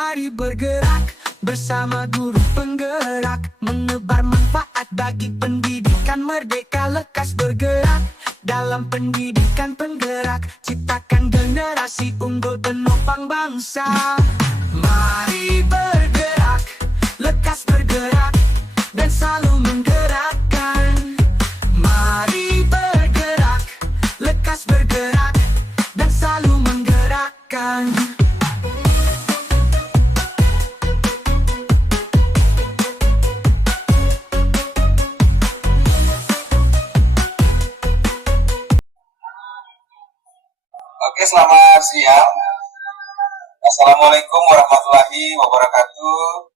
Mari bergerak bersama guru penggerak, menebar manfaat bagi pendidikan merdeka. Lekas bergerak dalam pendidikan penggerak, ciptakan generasi unggul penopang bangsa. Mari bergerak, lekas bergerak, dan selalu menggerakkan. Mari bergerak, lekas bergerak, dan selalu menggerakkan. Oke, selamat siang. Assalamualaikum warahmatullahi wabarakatuh.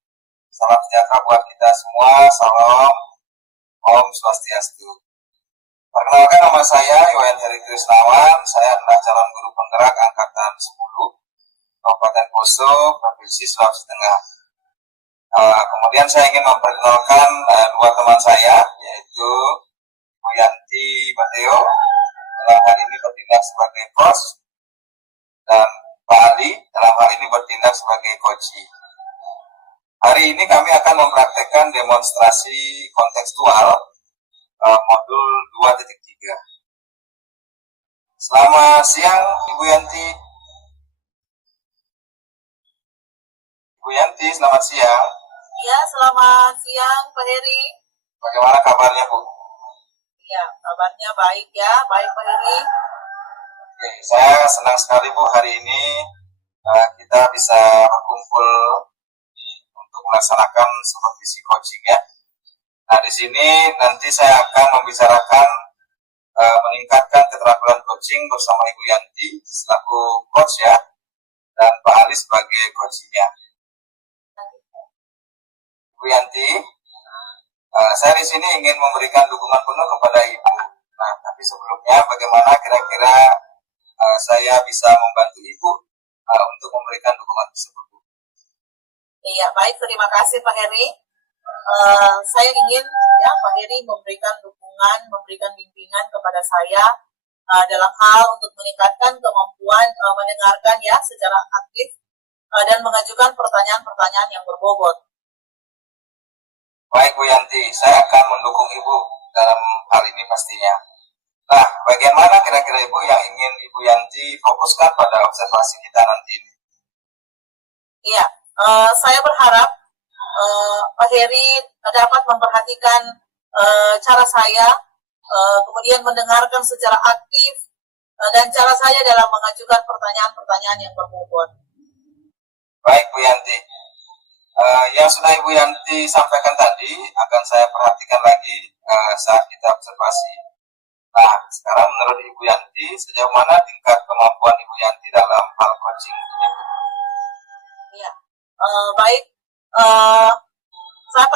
Salam sejahtera buat kita semua. Salam, Om Swastiastu. Perkenalkan, nama saya Iwayan Heri Krisnawan. Saya adalah calon guru penggerak angkatan 10 Kabupaten Poso, Provinsi Sulawesi Tengah. Kemudian saya ingin memperkenalkan dua teman saya, yaitu Bu Yanti Mateo, dalam hal ini bertindak sebagai coach, dan Pak Ali dalam hal ini bertindak sebagai coach. Hari ini kami akan mempraktekkan demonstrasi kontekstual modul 2.3. Selamat siang Ibu Yanti. Ibu Yanti, selamat siang. Iya, selamat siang Pak Heri. Bagaimana kabarnya, Bu? Iya, kabarnya baik ya, baik Pak Heri. Oke, saya senang sekali Bu, hari ini kita bisa berkumpul untuk melaksanakan supervisi coaching ya. Nah, di sini nanti saya akan membicarakan meningkatkan keterampilan coaching bersama Ibu Yanti selaku coach ya, dan Pak Ali sebagai coachingnya. Ibu Yanti, saya di sini ingin memberikan dukungan penuh kepada Ibu. Nah, tapi sebelumnya bagaimana kira-kira saya bisa membantu Ibu untuk memberikan dukungan tersebut? Iya, baik, terima kasih Pak Heri. Saya ingin ya Pak Heri memberikan dukungan, memberikan bimbingan kepada saya dalam hal untuk meningkatkan kemampuan mendengarkan ya secara aktif dan mengajukan pertanyaan-pertanyaan yang berbobot. Baik Bu Yanti, saya akan mendukung Ibu dalam hal ini pastinya. Nah, bagaimana kira-kira Ibu yang ingin Ibu Yanti fokuskan pada observasi kita nanti ini? Iya, saya berharap Pak Heri dapat memperhatikan cara saya, kemudian mendengarkan secara aktif, dan cara saya dalam mengajukan pertanyaan-pertanyaan yang berbobot. Baik Bu Yanti, yang sudah Ibu Yanti sampaikan tadi akan saya perhatikan lagi saat kita observasi. Nah, sekarang menurut Ibu Yanti, sejauh mana tingkat kemampuan Ibu Yanti dalam hal coaching ini? Iya, baik. Saya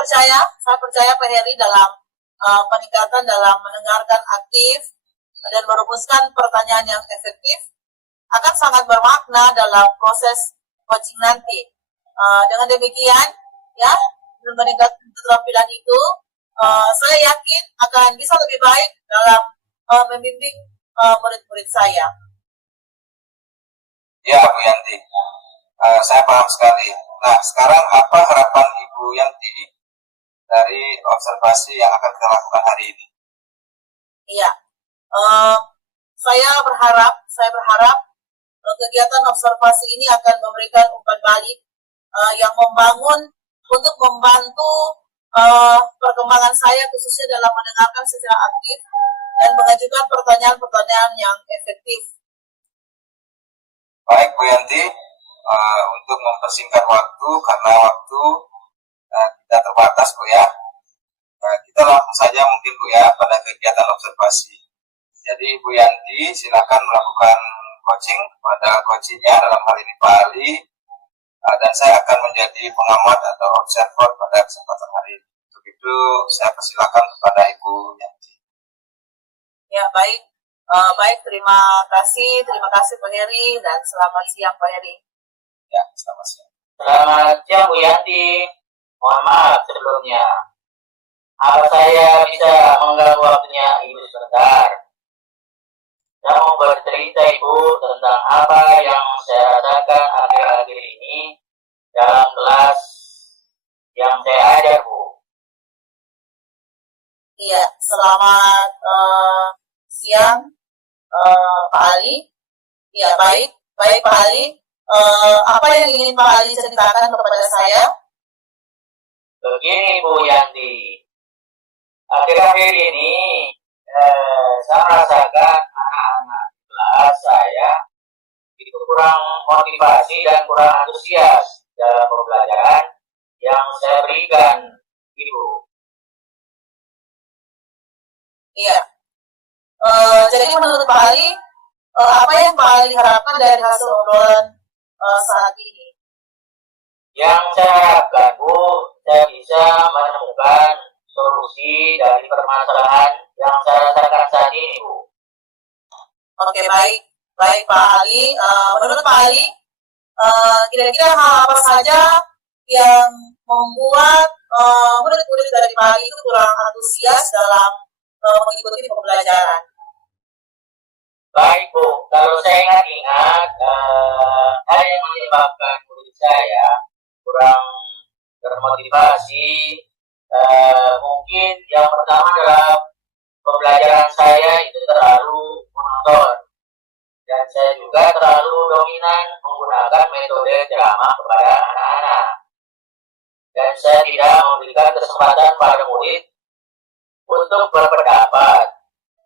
percaya Pak Heri dalam peningkatan dalam mendengarkan aktif dan merumuskan pertanyaan yang efektif akan sangat bermakna dalam proses coaching nanti. Dengan demikian, ya, meningkatkan keterampilan itu, saya yakin akan bisa lebih baik dalam membimbing murid-murid saya. Ya, Bu Yanti, saya paham sekali. Nah, sekarang apa harapan Ibu Yanti dari observasi yang akan kita lakukan hari ini? Iya, saya berharap kegiatan observasi ini akan memberikan umpan balik yang membangun untuk membantu perkembangan saya khususnya dalam mendengarkan secara aktif dan mengajukan pertanyaan-pertanyaan yang efektif. Baik Bu Yanti, untuk mempersingkat waktu karena waktu kita terbatas Bu ya, kita langsung saja mungkin Bu ya pada kegiatan observasi. Jadi Bu Yanti silakan melakukan coaching kepada coachingnya, dalam hal ini Pak Ali, dan saya akan menjadi pengamat atau observer pada kesempatan hari ini. Untuk itu saya persilakan kepada Ibu Yanti. Ya, baik. Baik, terima kasih Pak Heri, dan selamat siang Pak Heri. Ya, selamat siang. Selamat siang Bu Yanti. Mohon maaf sebelumnya. Apa saya bisa mengganggu waktunya Ibu sebentar? Saya mau bercerita Ibu tentang apa yang saya rasakan akhir-akhir ini dalam kelas yang saya ajar, Bu. Iya, selamat siang Pak Ali. Ya, baik Pak Ali. Apa yang ingin Pak Ali ceritakan kepada saya? Begini Bu Yanti, akhir-akhir ini saya merasakan anak-anak kelas saya itu kurang motivasi dan kurang antusias dalam pembelajaran yang saya berikan, Ibu. Iya. Jadi menurut Pak Ali, apa yang Pak Ali harapkan dari hasil obrolan saat ini? Yang saya harapkan, Bu, saya bisa menemukan solusi dari permasalahan yang saya rasakan saat ini, Bu. Oke, baik Pak Ali. Menurut Pak Ali, kira-kira hal apa saja yang membuat murid-murid dari Pak Ali itu kurang antusias dalam mengikuti pembelajaran? Baik, Bu. Kalau saya ingat-ingat, hal yang menyebabkan murid saya kurang termotivasi, mungkin yang pertama adalah pembelajaran saya itu terlalu monoton. Dan saya juga terlalu dominan menggunakan metode ceramah kepada anak-anak. Dan saya tidak memberikan kesempatan pada murid untuk berpendapat.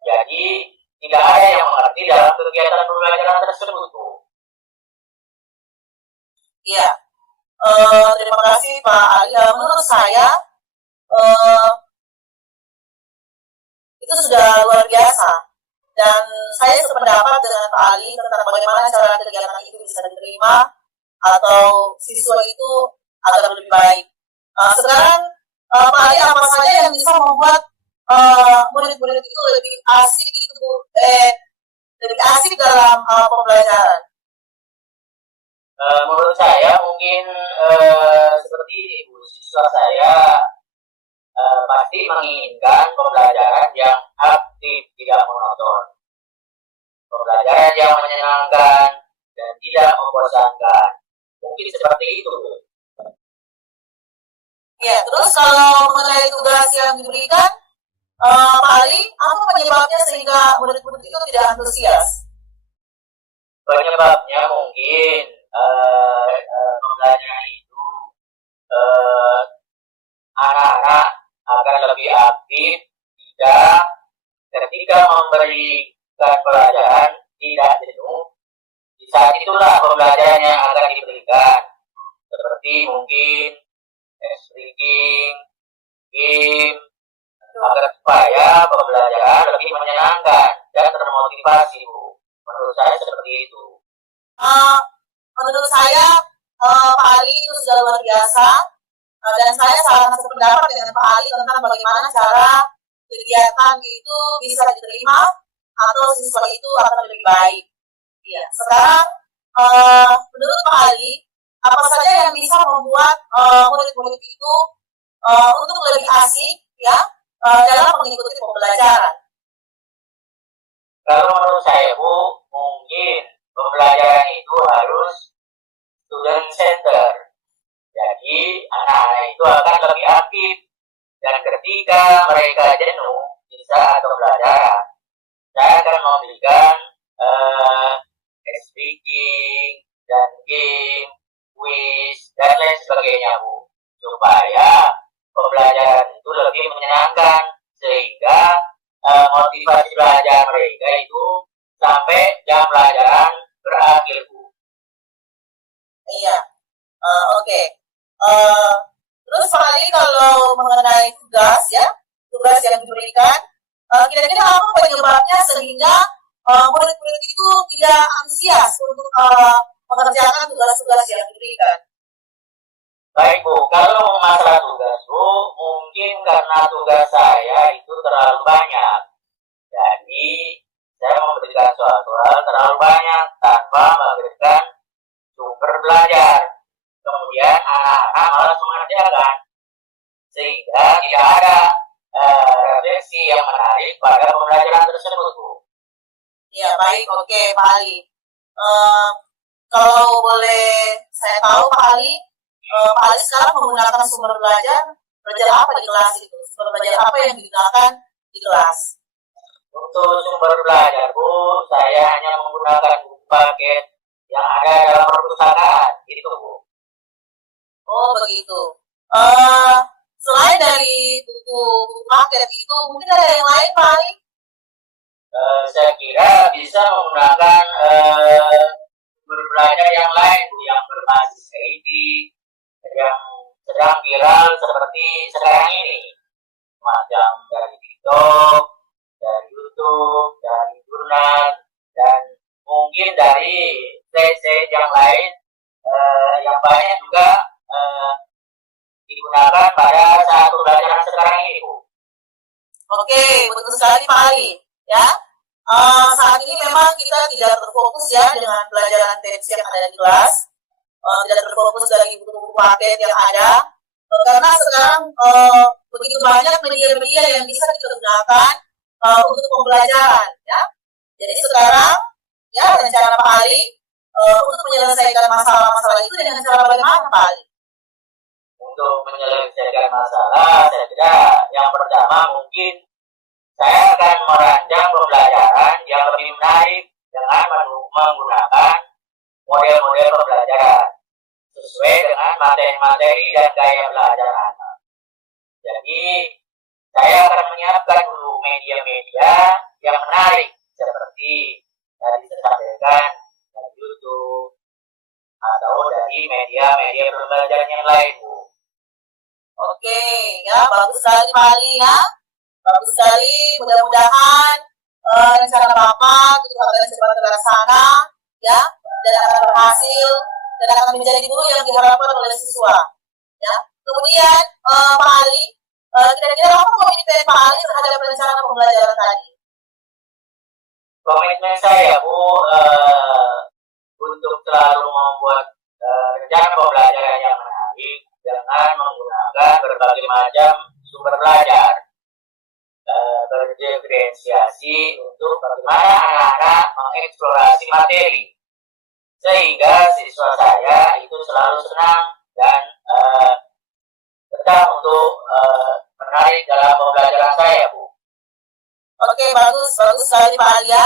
Jadi, tidak ada yang mengerti dalam kegiatan pembelajaran tersebut, Bu. Iya, terima kasih Pak Ali. Menurut saya, itu sudah luar biasa. Dan saya sependapat dengan Pak Ali tentang bagaimana cara kegiatan itu bisa diterima atau siswa itu agar lebih baik. Sekarang, Pak Ali, apa saja yang bisa membuat murid-murid itu lebih asik itu lebih asik dalam pembelajaran? Menurut saya mungkin seperti ini, Bu. Siswa saya pasti menginginkan pembelajaran yang aktif, tidak monoton. Pembelajaran yang menyenangkan dan tidak membosankan. Mungkin seperti itu, Bu. Ya, terus kalau mengenai tugas yang diberikan, Pak Ali, apa penyebabnya sehingga murid-murid itu tidak antusias? Penyebabnya mungkin pembelajaran itu anak-anak akan lebih aktif jika ketika memberikan pelajaran tidak jenuh. Di saat itulah pembelajaran yang akan diberikan, seperti mungkin speaking, game, agar supaya pembelajaran lebih menyenangkan dan termotivasi, Bu. Menurut saya seperti itu. Menurut saya, Pak Ali itu sudah luar biasa, dan saya sangat sependapat dengan Pak Ali tentang bagaimana cara kegiatan itu bisa diterima atau siswa itu akan lebih baik. Ya, sekarang menurut Pak Ali, apa saja yang bisa membuat murid-murid itu untuk lebih asik, ya, dalam mengikuti pembelajaran? Kalau menurut saya, Bu, mungkin pembelajaran itu harus student center. Jadi anak-anak itu akan lebih aktif dan ketika mereka jenuh di saat pembelajaran, saya akan memberikan speaking dan game, quiz dan lain sebagainya, Bu, supaya pembelajaran itu lebih menyenangkan sehingga motivasi belajar mereka itu sampai jam pelajaran berakhir, Bu. Iya, oke. Terus Pak Ali, kalau mengenai tugas ya, tugas yang diberikan, kira-kira apa penyebabnya sehingga murid-murid itu tidak antusias untuk mengerjakan tugas-tugas yang diberikan? Baik, Bu, kalau masalah tugas, Bu, mungkin karena tugas saya itu terlalu banyak. Jadi, saya memberikan suatu hal terlalu banyak tanpa memberikan sumber belajar. Kemudian anak-anak malas mengerjakan. Sehingga tidak ada refleksi yang menarik pada pembelajaran tersebut, Bu. Ya, baik, oke, Pak Ali. Kalau boleh saya tahu, Pak Ali, Pak Ali sekarang menggunakan sumber belajar apa di kelas itu? Sumber belajar apa yang digunakan di kelas? Untuk sumber belajar, Bu, saya hanya menggunakan buku paket yang ada dalam perpustakaan, gitu, Bu. Oh, begitu. Selain dari buku paket itu, mungkin ada yang lain, Pak Ali? Saya kira bisa menggunakan sumber belajar yang lain, Bu, yang berbasis IT, yang sedang viral seperti sekarang ini, macam dari TikTok, dari YouTube, dari jurnal, dan mungkin dari site yang lain yang banyak juga digunakan pada saat pembelajaran sekarang ini, Bu. Oke, betul sekali Pak Ali. Ya, saat ini memang kita tidak terfokus ya dengan pelajaran teks yang ada di kelas, tidak terfokus dari buku-buku paket yang ada, karena sekarang begitu banyak media-media yang bisa kita gunakan untuk pembelajaran. Ya, jadi sekarang ya rencana Pak Ali untuk menyelesaikan masalah-masalah itu dengan cara bagaimana Pak Ali? Untuk menyelesaikan masalah, saya kira yang pertama mungkin saya akan merancang pembelajaran yang lebih menarik dengan menggunakan model-model pembelajaran sesuai dengan materi-materi dan gaya belajar anak. Jadi, saya akan menyiapkan dulu media-media yang menarik seperti tadi saya sampaikan dari YouTube atau dari media-media pembelajaran yang lain, Bu. Oke, ya bagus sekali Pak Ali ya. Bagus sekali, mudah-mudahan rencana Bapak itu akan cepat terlaksana ya, dan akan berhasil dan akan menjadi guru yang diharapkan oleh siswa. Ya. Kemudian Pak Ali, kira-kira apa komitmen Pak Ali terhadap rencana pembelajaran tadi? Komitmen saya, Bu, untuk selalu membuat rencana pembelajaran yang menarik dengan menggunakan berbagai macam sumber belajar, berdiferensiasi untuk bagaimana anak-anak mengeksplorasi materi, sehingga siswa saya itu selalu senang dan betah untuk menarik dalam pembelajaran saya, Bu. Oke, bagus sekali Pak Ali ya.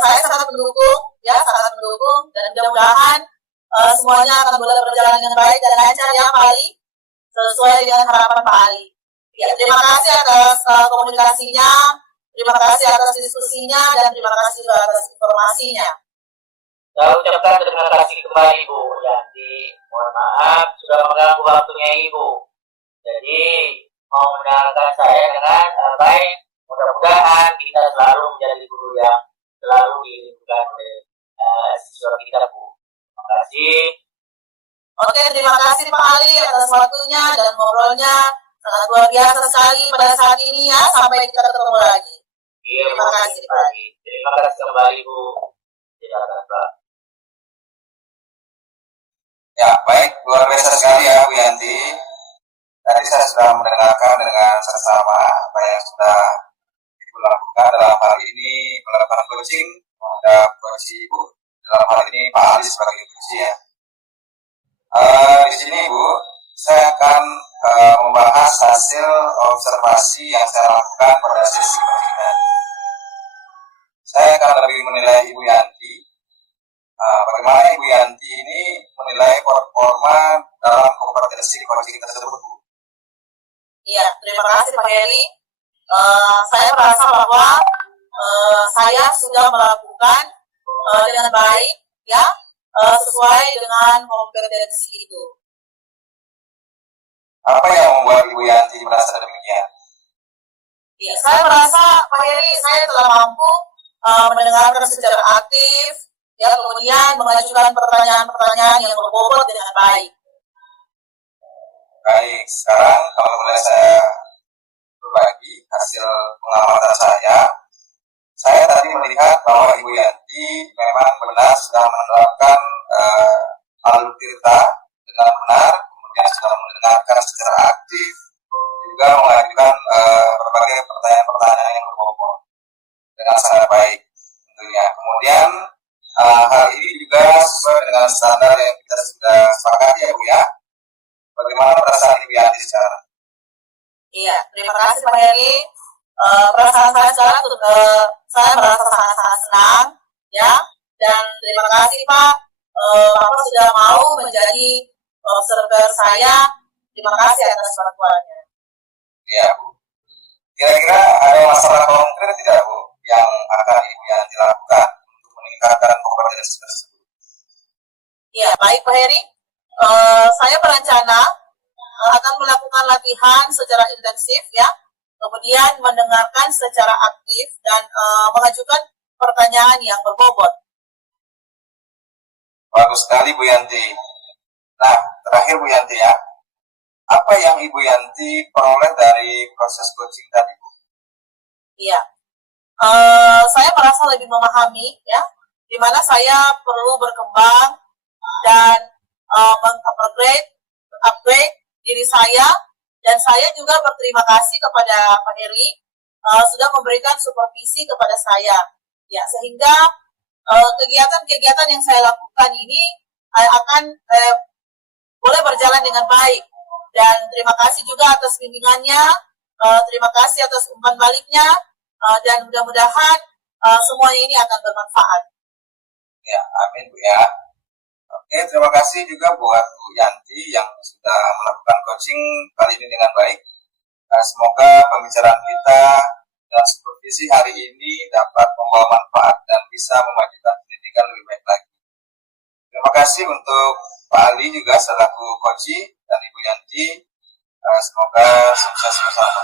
Saya sangat mendukung, dan mudah-mudahan semuanya akan boleh berjalan dengan baik dan lancar ya Pak Ali, sesuai dengan harapan Pak Ali. Ya, terima kasih atas komunikasinya, terima kasih atas diskusinya, dan terima kasih juga atas informasinya. Saya ucapkan terima kasih kembali, Bu Yanti. Mohon maaf sudah mengganggu waktunya Ibu. Jadi mau mendengarkan saya dengan baik. Mudah-mudahan kita selalu menjadi guru yang selalu dirindukan oleh siswa kita, Bu. Terima kasih. Oke, terima kasih Pak Ali atas waktunya dan ngobrolnya. Sangat luar biasa sekali pada saat ini ya. Sampai kita ketemu lagi. Iya, terima kasih Pak. Terima kasih kembali, Bu. Silakan, Pak. Ya, baik, luar biasa sekali ya, Bu Yanti. Tadi saya sudah mendengarkan dengan seksama apa yang sudah dilakukan dalam hal ini melakukan coaching terhadap coach Ibu. Dalam hal ini Pak Ali sebagai coach ya. Di sini Bu, saya akan membahas hasil observasi yang saya lakukan pada sesi pendidikan. Saya akan lebih menilai Ibu Yanti. Bagaimana Ibu Yanti ini menilai performa dalam kompetensi coaching tersebut, Bu? Iya, terima kasih Pak Heri. Saya merasa bahwa saya sudah melakukan dengan baik, ya, sesuai dengan kompetensi itu. Apa yang membuat Ibu Yanti merasa demikian? Ya, saya merasa Pak Heri, saya telah mampu mendengarkan secara aktif, ya, kemudian mengajukan pertanyaan-pertanyaan yang berbobot dengan baik. Baik, sekarang kalau boleh saya berbagi hasil pengamatan saya tadi melihat bahwa Ibu Yanti memang benar sudah menerapkan alur tirta dengan benar, kemudian sudah mendengarkan secara aktif, juga mengajukan berbagai pertanyaan-pertanyaan yang berbobot dengan sangat baik tentunya. Kemudian hal ini juga sesuai dengan standar yang kita sudah sepakati ya Bu ya, Bagaimana perasaan Ibu Yanti sekarang? Iya, terima kasih Pak Heri. Perasaan saya sekarang saya merasa sangat-sangat senang, ya. Dan terima kasih Pak, Bapak sudah mau menjadi observer saya. Terima kasih atas bantuannya. Iya, Bu. Kira-kira ada masalah konkret tidak, Bu, yang akan Ibu Yanti lakukan untuk meningkatkan kompetensi tersebut? Iya, baik Pak Heri. Saya berencana akan melakukan latihan secara intensif, ya. Kemudian mendengarkan secara aktif dan mengajukan pertanyaan yang berbobot. Bagus sekali Bu Yanti. Nah, terakhir Bu Yanti ya, apa yang Ibu Yanti peroleh dari proses coaching tadi, Bu? Iya, saya merasa lebih memahami, ya, di mana saya perlu berkembang dan upgrade diri saya, dan saya juga berterima kasih kepada Pak Heri sudah memberikan supervisi kepada saya, ya, sehingga kegiatan-kegiatan yang saya lakukan ini akan boleh berjalan dengan baik. Dan terima kasih juga atas bimbingannya, terima kasih atas umpan baliknya, dan mudah-mudahan semuanya ini akan bermanfaat. Ya, amin Bu ya. Oke, terima kasih juga buat Bu Yanti yang sudah melakukan coaching kali ini dengan baik. Semoga pembicaraan kita dan supervisi hari ini dapat membawa manfaat dan bisa memajukan pendidikan lebih baik lagi. Terima kasih untuk Pak Ali juga selaku coach dan Ibu Yanti. Semoga sukses bersama.